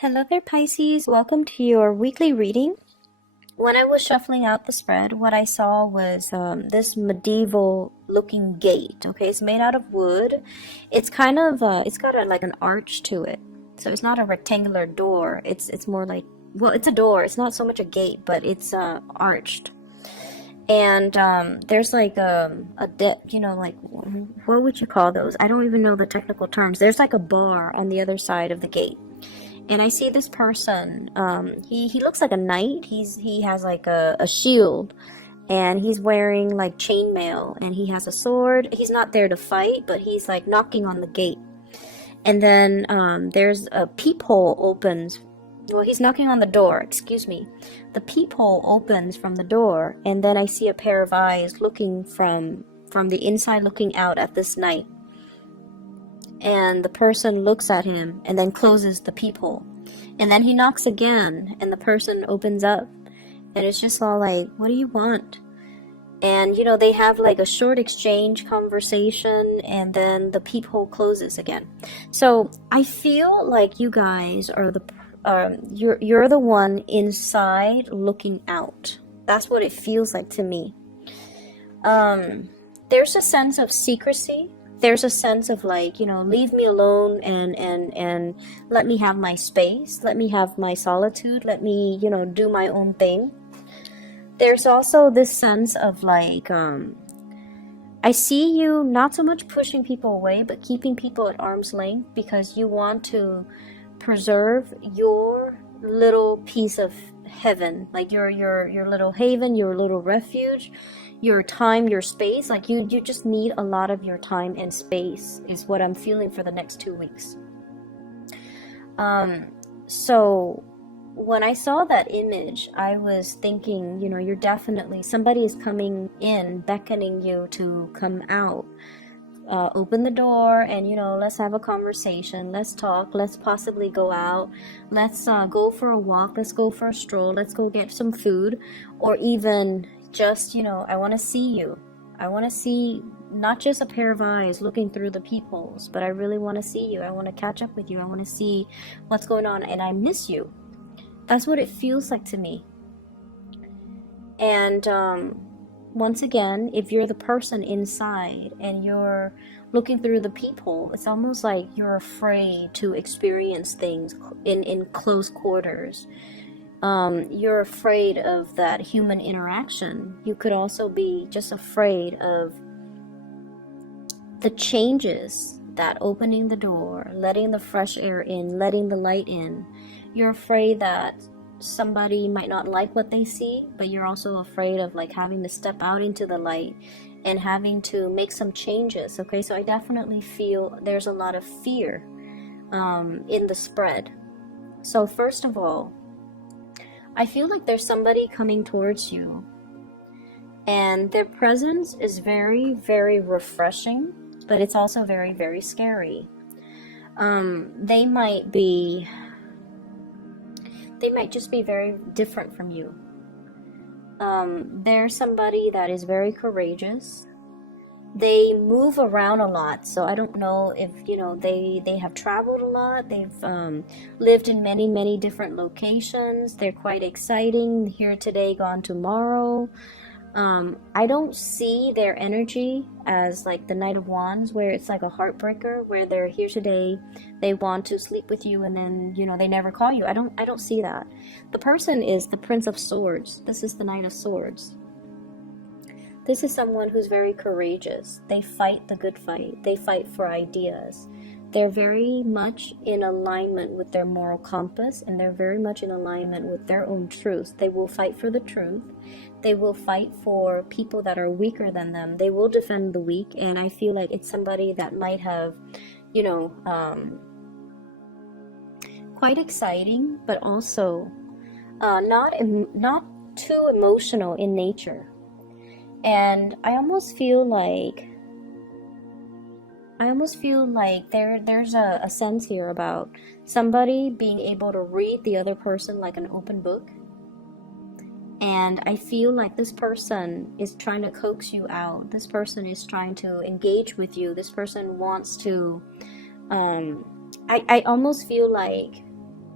Hello there, Pisces. Welcome to your weekly reading. When I was shuffling out the spread, what I saw was this medieval looking gate. Okay, it's made out of wood. It's kind of it's got like an arch to it. So it's not a rectangular door. It's more like, well, it's a door. It's not so much a gate, but it's arched. And there's like like, what would you call those? I don't even know the technical terms. There's like a bar on the other side of the gate. And I see this person. He looks like a knight. He has like a shield, and he's wearing like chainmail, and he has a sword. He's not there to fight, but he's like knocking on the gate. And then there's a peephole opens. Well, he's knocking on the door. Excuse me. The peephole opens from the door, and then I see a pair of eyes looking from the inside, looking out at this knight. And the person looks at him and then closes the peephole. And then he knocks again, and the person opens up. And it's just all like, what do you want? And, they have like a short exchange conversation, and then the peephole closes again. So I feel like you guys are you're the one inside looking out. That's what it feels like to me. There's a sense of secrecy. There's a sense of like, leave me alone and let me have my space. Let me have my solitude. Let me, do my own thing. There's also this sense of like, I see you not so much pushing people away, but keeping people at arm's length because you want to preserve your little piece of heaven, like your little haven, your little refuge, your time, your space. Like you just need a lot of your time and space is what I'm feeling for the next 2 weeks. So when I saw that image, I was thinking, you're definitely, somebody is coming in, beckoning you to come out. Open the door and, let's have a conversation. Let's talk. Let's possibly go out. Let's go for a walk. Let's go for a stroll. Let's go get some food. Or even just, I want to see you. I want to see not just a pair of eyes looking through the peepholes, but I really want to see you. I want to catch up with you. I want to see what's going on, and I miss you. That's what it feels like to me. And once again, if you're the person inside and you're looking through the peephole, it's almost like you're afraid to experience things in close quarters. You're afraid of that human interaction. You could also be just afraid of the changes that opening the door, letting the fresh air in, letting the light in. You're afraid that somebody might not like what they see, but you're also afraid of like having to step out into the light and having to make some changes. Okay, so I definitely feel there's a lot of fear in the spread. So first of all, I feel like there's somebody coming towards you, and their presence is very, very refreshing, but it's also very, very scary. They might just be very different from you. They're somebody that is very courageous. They move around a lot, so I don't know if, they have traveled a lot. They've lived in many, many different locations. They're quite exciting. Here today, gone tomorrow. I don't see their energy as like the Knight of Wands, where it's like a heartbreaker, where they're here today, they want to sleep with you, and then, they never call you. I don't see that. The person is the Prince of Swords. This is the Knight of Swords. This is someone who's very courageous. They fight the good fight. They fight for ideas. They're very much in alignment with their moral compass, and they're very much in alignment with their own truth. They will fight for the truth. They will fight for people that are weaker than them. They will defend the weak, and I feel like it's somebody that might have, quite exciting, but also not too emotional in nature. And I almost feel like there's a sense here about somebody being able to read the other person like an open book. And I feel like this person is trying to coax you out. This person is trying to engage with you. This person wants to, I almost feel like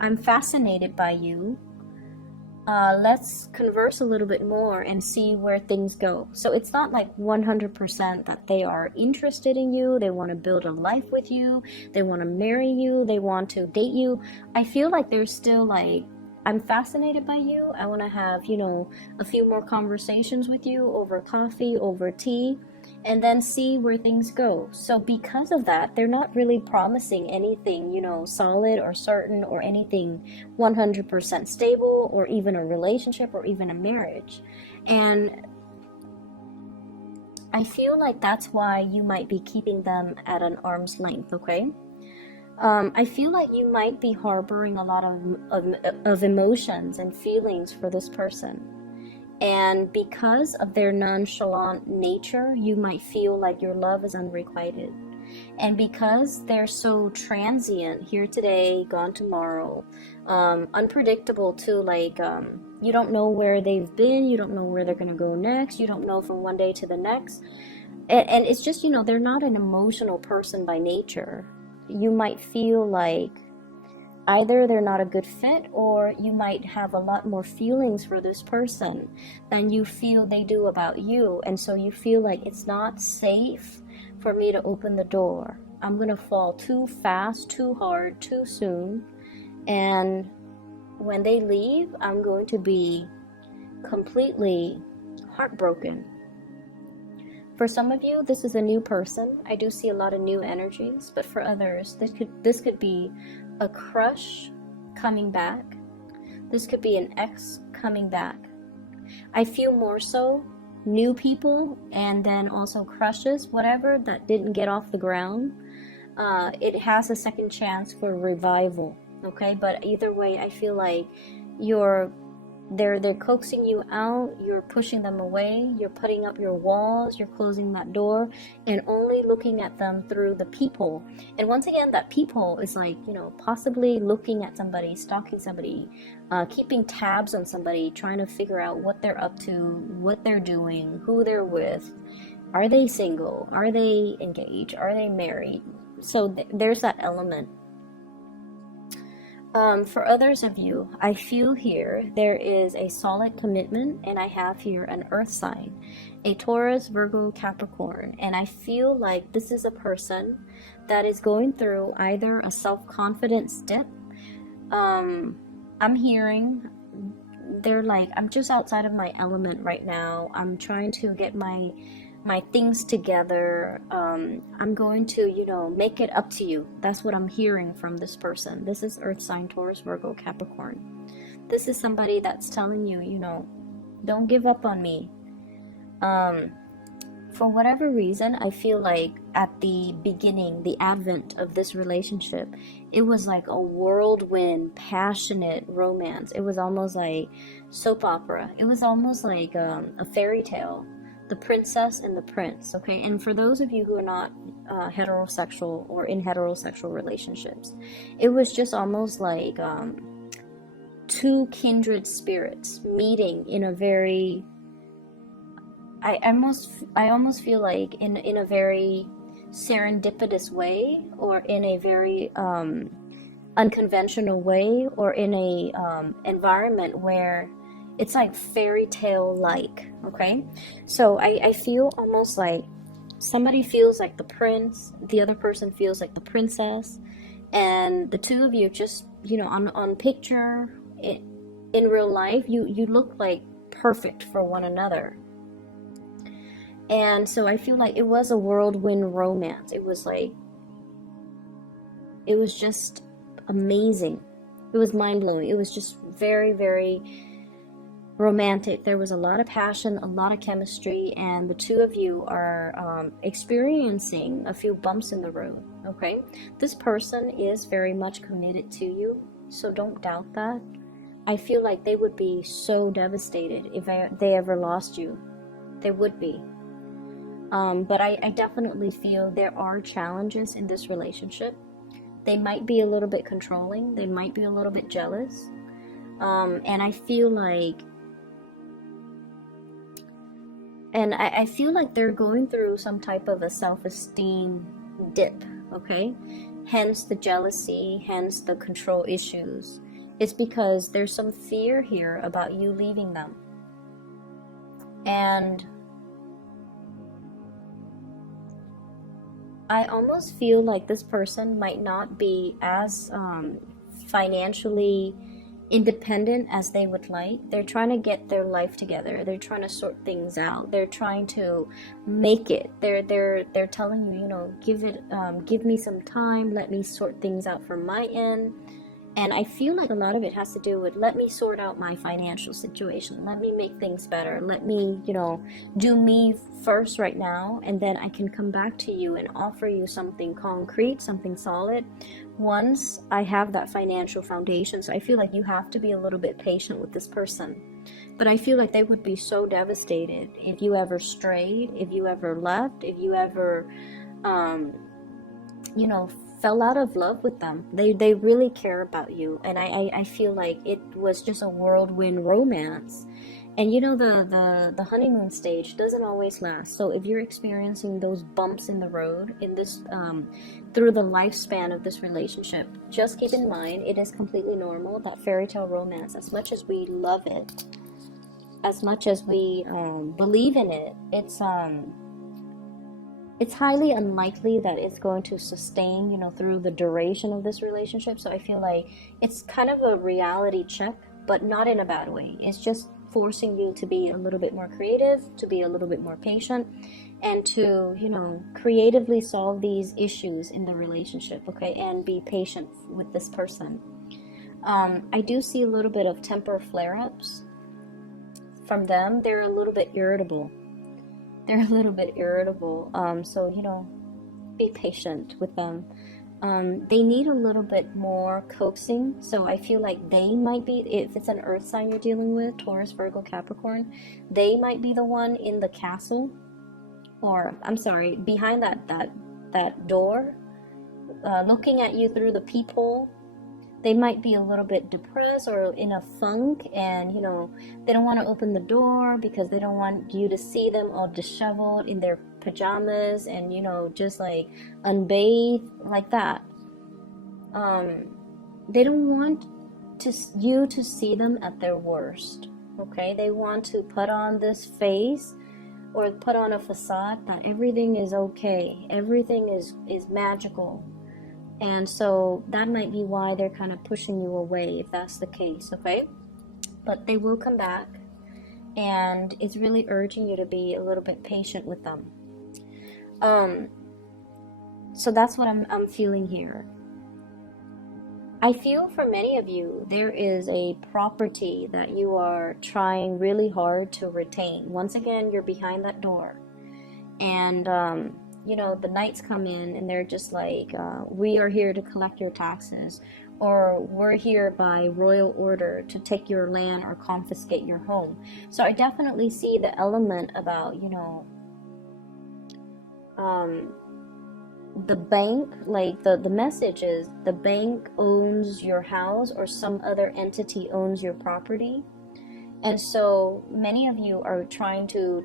I'm fascinated by you. Let's converse a little bit more and see where things go. So it's not like 100% that they are interested in you, they want to build a life with you, they want to marry you, they want to date you. I feel like there's still like, I'm fascinated by you. I want to have, you know, a few more conversations with you over coffee, over tea, and then see where things go. So because of that, they're not really promising anything, you know, solid or certain or anything 100% stable, or even a relationship or even a marriage. And I feel like that's why you might be keeping them at an arm's length, okay? I feel like you might be harboring a lot of emotions and feelings for this person. And because of their nonchalant nature, you might feel like your love is unrequited. And because they're so transient, here today, gone tomorrow, unpredictable too, like you don't know where they've been, you don't know where they're going to go next, you don't know from one day to the next. And it's just, you know, they're not an emotional person by nature. You might feel like either they're not a good fit, or you might have a lot more feelings for this person than you feel they do about you. And so you feel like it's not safe for me to open the door. I'm going to fall too fast, too hard, too soon. And when they leave, I'm going to be completely heartbroken. For some of you, this is a new person. I do see a lot of new energies, but for others, this could be a crush coming back. This could be an ex coming back. I feel more so new people, and then also crushes, whatever that didn't get off the ground. It has a second chance for revival, okay? But either way, I feel like they're coaxing you out, you're pushing them away, you're putting up your walls, you're closing that door, and only looking at them through the peephole. And once again, that peephole is like, you know, possibly looking at somebody, stalking somebody, keeping tabs on somebody, trying to figure out what they're up to, what they're doing, who they're with. Are they single? Are they engaged? Are they married? So there's that element. For others of you, I feel here there is a solid commitment, and I have here an earth sign, a Taurus, Virgo, Capricorn, and I feel like this is a person that is going through either a self-confidence dip. I'm hearing they're like, I'm just outside of my element right now. I'm trying to get my things together. I'm going to, you know, make it up to you. That's what I'm hearing from this person. This is earth sign Taurus, Virgo, Capricorn. This is somebody that's telling you, you know, don't give up on me. For whatever reason, I feel like at the beginning, the advent of this relationship, it was like a whirlwind, passionate romance. It was almost like soap opera. It was almost like a fairy tale. The princess and the prince, okay? And for those of you who are not heterosexual or in heterosexual relationships, it was just almost like two kindred spirits meeting in a very, I almost feel like in a very serendipitous way, or in a very unconventional way, or in a environment where it's like fairy tale like, okay? So I feel almost like somebody feels like the prince, the other person feels like the princess, and the two of you just, you know, on picture, in real life, you look like perfect for one another. And so I feel like it was a whirlwind romance. It was just amazing. It was mind-blowing. It was just very, very romantic. There was a lot of passion, a lot of chemistry, and the two of you are experiencing a few bumps in the road, okay? This person is very much committed to you, so don't doubt that. I feel like they would be so devastated if they ever lost you. They would be. But I definitely feel there are challenges in this relationship. They might be a little bit controlling. They might be a little bit jealous. And I feel like I feel like they're going through some type of a self-esteem dip, okay? Hence the jealousy, hence the control issues. it's because there's some fear here about you leaving them. And I almost feel like this person might not be as financially independent as they would like. They're trying to get their life together. They're trying to sort things out. They're trying to make it. They're telling you, you know, give me some time. Let me sort things out from my end. And I feel like a lot of it has to do with, let me sort out my financial situation. Let me make things better. Let me, you know, do me first right now, and then I can come back to you and offer you something concrete, something solid, once I have that financial foundation. So I feel like you have to be a little bit patient with this person. But I feel like they would be so devastated if you ever strayed, if you ever left, if you ever, you know, fell out of love with them. They really care about you. And I feel like it was just a whirlwind romance. And you know, the honeymoon stage doesn't always last. So if you're experiencing those bumps in the road in this through the lifespan of this relationship, just keep in mind it is completely normal. That fairy tale romance, as much as we love it, as much as we believe in it, it's highly unlikely that it's going to sustain, you know, through the duration of this relationship. So I feel like it's kind of a reality check, but not in a bad way. It's just forcing you to be a little bit more creative, to be a little bit more patient, and to, you know, creatively solve these issues in the relationship, okay? And be patient with this person. I do see a little bit of temper flare-ups from them. They're a little bit irritable. So, you know, be patient with them. They need a little bit more coaxing. So I feel like they might be, if it's an earth sign you're dealing with, Taurus, Virgo, Capricorn, they might be the one in the castle, or I'm sorry, behind that door, looking at you through the peephole. They might be a little bit depressed or in a funk, and, you know, they don't want to open the door because they don't want you to see them all disheveled in their pajamas and, you know, just like unbathed like that. They don't want you to see them at their worst, okay? They want to put on this face or put on a facade that everything is okay, everything is magical. And so that might be why they're kind of pushing you away, if that's the case, okay? But they will come back, and it's really urging you to be a little bit patient with them. So that's what I'm feeling here. I feel for many of you, there is a property that you are trying really hard to retain. Once again, you're behind that door. And, you know, the knights come in and they're just like, we are here to collect your taxes, or we're here by royal order to take your land or confiscate your home. So I definitely see the element about, you know, the bank, like the message is the bank owns your house or some other entity owns your property. And so many of you are trying to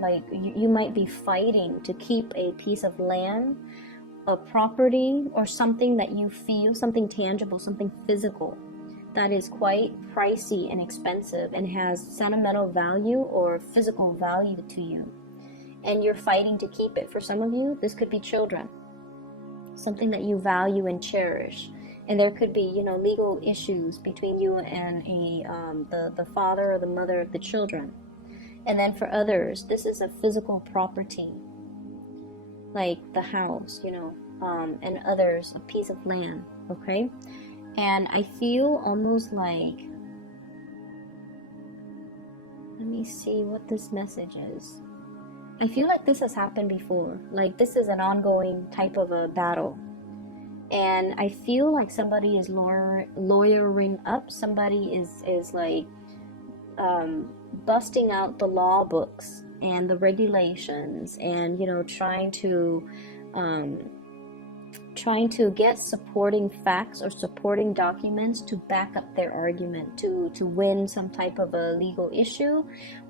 like, you might be fighting to keep a piece of land, a property, or something that you feel, something tangible, something physical that is quite pricey and expensive and has sentimental value or physical value to you. And you're fighting to keep it. For some of you, this could be children, something that you value and cherish. And there could be, you know, legal issues between you and the father or the mother of the children. And then for others, this is a physical property, like the house, you know, and others, a piece of land, okay? And I feel almost like, let me see what this message is. I feel like this has happened before. Like this is an ongoing type of a battle. And I feel like somebody is lawyering up. Somebody is like busting out the law books and the regulations, and, you know, trying to get supporting facts or supporting documents to back up their argument, to win some type of a legal issue,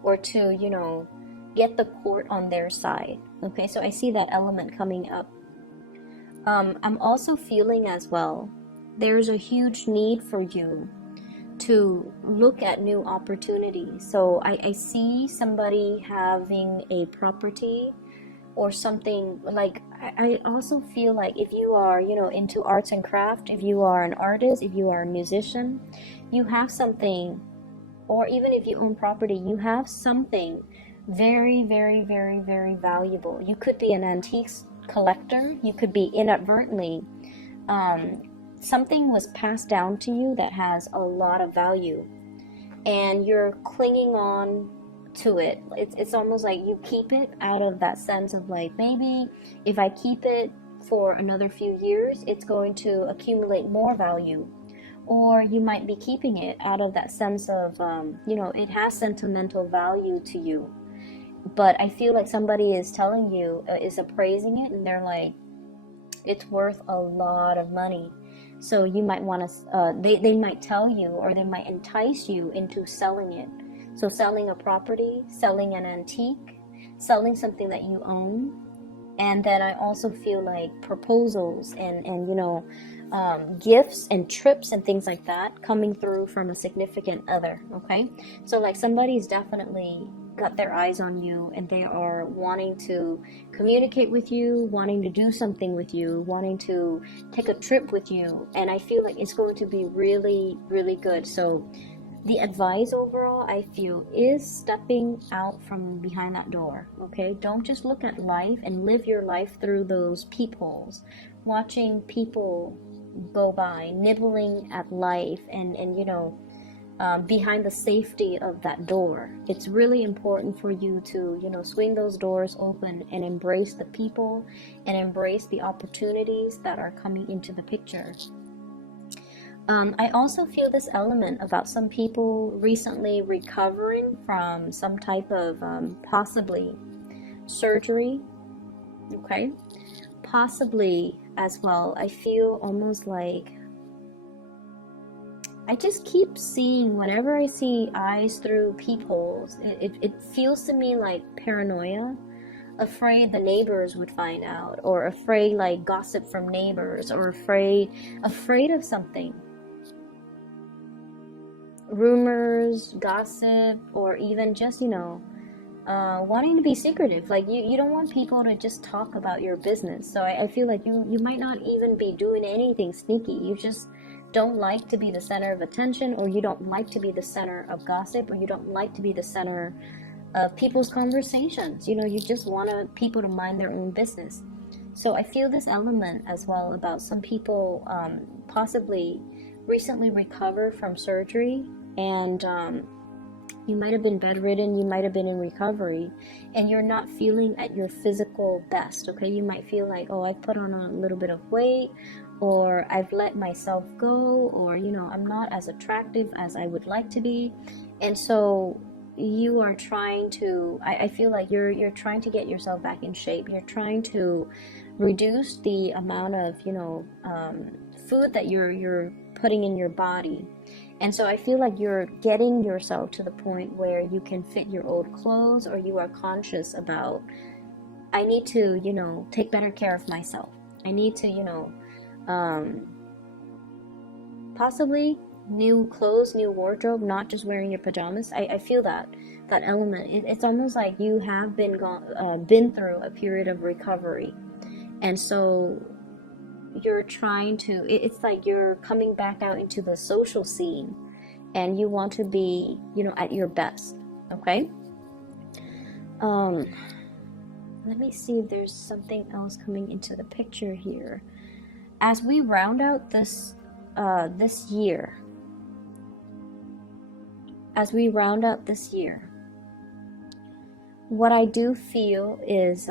or to, you know, get the court on their side. Okay, so I see that element coming up. I'm also feeling as well, there's a huge need for you to look at new opportunities. So I see somebody having a property or something. Like I also feel like if you are, you know, into arts and craft, if you are an artist, if you are a musician, you have something, or even if you own property, you have something very, very, very, very valuable. You could be an antiques collector. You could be inadvertently, something was passed down to you that has a lot of value, and you're clinging on to it. It's almost like you keep it out of that sense of like, maybe if I keep it for another few years, it's going to accumulate more value. Or you might be keeping it out of that sense of, you know, it has sentimental value to you. But I feel like somebody is telling you, is appraising it, and they're like, it's worth a lot of money. So you might want to, they might tell you, or they might entice you into selling it. So selling a property, selling an antique, selling something that you own. And then I also feel like proposals and you know, gifts and trips and things like that coming through from a significant other. Okay, so like somebody's definitely got their eyes on you, and they are wanting to communicate with you, wanting to do something with you, wanting to take a trip with you. And I feel like it's going to be really, really good. So the advice overall, I feel, is stepping out from behind that door. Okay, don't just look at life and live your life through those peepholes, watching people go by, nibbling at life, and you know, behind the safety of that door. It's really important for you to, you know, swing those doors open and embrace the people and embrace the opportunities that are coming into the picture. I also feel this element about some people recently recovering from some type of possibly surgery. Okay, possibly as well. I feel almost like I just keep seeing, whenever I see eyes through peepholes, it feels to me like paranoia, afraid the neighbors would find out, or afraid like gossip from neighbors, or afraid of something. Rumors, gossip, or even just, you know, wanting to be secretive. Like you don't want people to just talk about your business. So I feel like you might not even be doing anything sneaky. You just don't like to be the center of attention, or you don't like to be the center of gossip, or you don't like to be the center of people's conversations. You know, you just want people to mind their own business. So I feel this element as well about some people possibly recently recovered from surgery, and you might have been bedridden, you might have been in recovery, and you're not feeling at your physical best. Okay, you might feel like, oh, I've put on a little bit of weight, or I've let myself go, or, you know, I'm not as attractive as I would like to be. And so you are trying to, I feel like you're trying to get yourself back in shape. You're trying to reduce the amount of, you know, food that you're putting in your body. And so I feel like you're getting yourself to the point where you can fit your old clothes, or you are conscious about, I need to, you know, take better care of myself. I need to, you know, possibly new clothes, new wardrobe, not just wearing your pajamas. I feel that element. It's almost like you have been through a period of recovery, and so you're trying to, it's like you're coming back out into the social scene, and you want to be, you know, at your best. Okay, let me see if there's something else coming into the picture here as we round out this year. As we round out this year, what I do feel is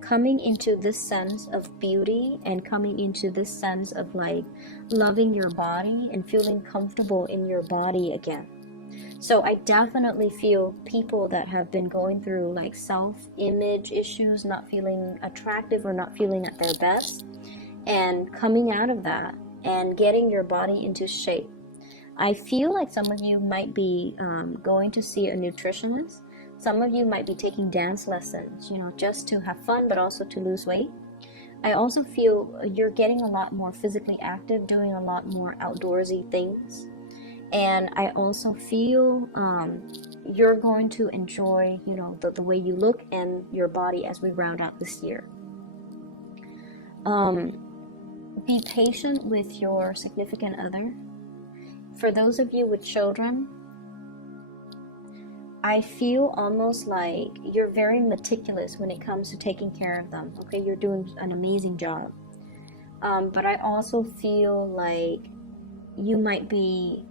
coming into this sense of beauty, and coming into this sense of like loving your body and feeling comfortable in your body again. So I definitely feel people that have been going through like self-image issues, not feeling attractive or not feeling at their best, and coming out of that and getting your body into shape. I feel like some of you might be going to see a nutritionist. Some of you might be taking dance lessons, you know, just to have fun, but also to lose weight. I also feel you're getting a lot more physically active, doing a lot more outdoorsy things. And I also feel you're going to enjoy, you know, the way you look and your body as we round out this year. Be patient with your significant other. For those of you with children, I feel almost like you're very meticulous when it comes to taking care of them. Okay, you're doing an amazing job. But I also feel like you might be,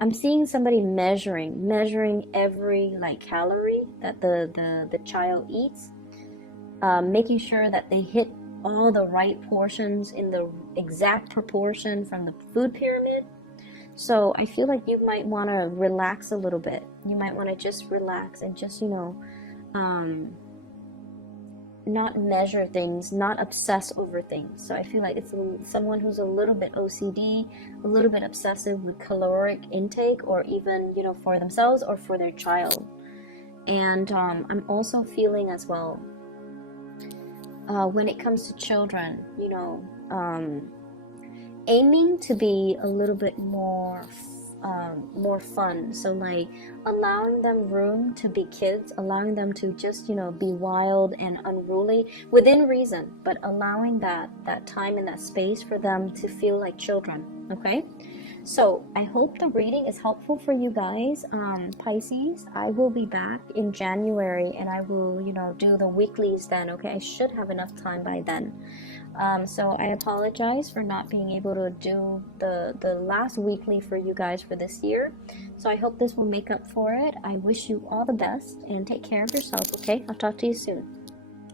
I'm seeing somebody measuring every like calorie that the child eats, making sure that they hit all the right portions in the exact proportion from the food pyramid. So I feel like you might want to relax a little bit. You might want to just relax and just, you know, not measure things, not obsess over things. So I feel like it's someone who's a little bit OCD, a little bit obsessive with caloric intake, or even, you know, for themselves or for their child. And I'm also feeling as well, when it comes to children, you know, aiming to be a little bit more fun. So like allowing them room to be kids, allowing them to just, you know, be wild and unruly within reason, but allowing that time and that space for them to feel like children. Okay, so I hope the reading is helpful for you guys. Pisces, I will be back in January and I will, you know, do the weeklies then. Okay, I should have enough time by then. So I apologize for not being able to do the last weekly for you guys for this year. So I hope this will make up for it. I wish you all the best and take care of yourself, okay? I'll talk to you soon.